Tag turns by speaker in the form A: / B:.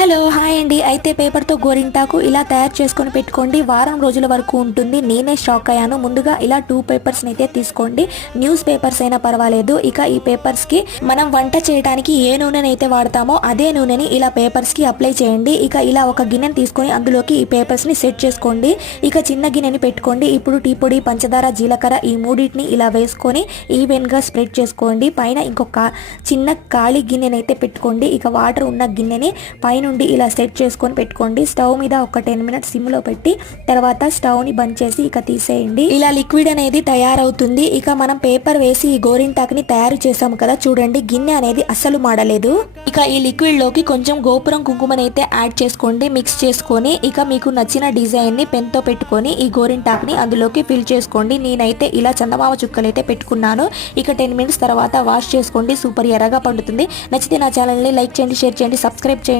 A: Hello hi అండి. అయితే పేపర్తో గోరింటాకు ఇలా తయారు చేసుకొని పెట్టుకోండి. వారం రోజుల వరకు ఉంటుంది. నేనే షాక్ అయ్యాను. ముందుగా ఇలా టూ పేపర్స్ అయితే తీసుకోండి. న్యూస్ పేపర్స్ అయినా పర్వాలేదు. ఇక ఈ పేపర్స్కి మనం వంట చేయడానికి ఏ నూనెని అయితే వాడతామో అదే నూనెని ఇలా పేపర్స్కి అప్లై చేయండి. ఇక ఇలా ఒక గిన్నెని తీసుకొని అందులోకి ఈ పేపర్స్ని సెట్ చేసుకోండి. ఇక చిన్న గిన్నెని పెట్టుకోండి. ఇప్పుడు టీ పొడి పంచదార జీలకర్ర ఈ మూడింటిని ఇలా వేసుకొని ఈవెన్గా స్ప్రెడ్ చేసుకోండి. పైన ఇంకొక చిన్న ఖాళీ గిన్నెని అయితే పెట్టుకోండి. ఇక వాటర్ ఉన్న గిన్నెని పైన నుండి ఇలా సెట్ చేసుకొని పెట్టుకోండి. స్టవ్ మీద ఒక టెన్ మినిట్స్ సిమ్లో పెట్టి తర్వాత స్టవ్ని బంద్ చేసి ఇక తీసేయండి. ఇలా లిక్విడ్ అనేది తయారవుతుంది. ఇక మనం పేపర్ వేసి ఈ గోరింటాకుని తయారు చేసాము కదా చూడండి. గిన్నె అనేది అస్సలు మాడలేదు. ఇక ఈ లిక్విడ్లోకి కొంచెం గోపురం కుంకుమని అయితే యాడ్ చేసుకోండి. మిక్స్ చేసుకొని ఇక మీకు నచ్చిన డిజైన్ని పెన్తో పెట్టుకొని ఈ గోరింటాకుని అందులోకి ఫిల్ చేసుకోండి. నేనైతే ఇలా చందమామ చుక్కలు అయితే పెట్టుకున్నాను. ఇక టెన్ మినిట్స్ తర్వాత వాష్ చేసుకోండి. సూపర్ ఎర్రగా పండుతుంది. నచ్చితే నా ఛానల్ని లైక్ చేయండి షేర్ చేయండి సబ్స్క్రైబ్ చేయండి.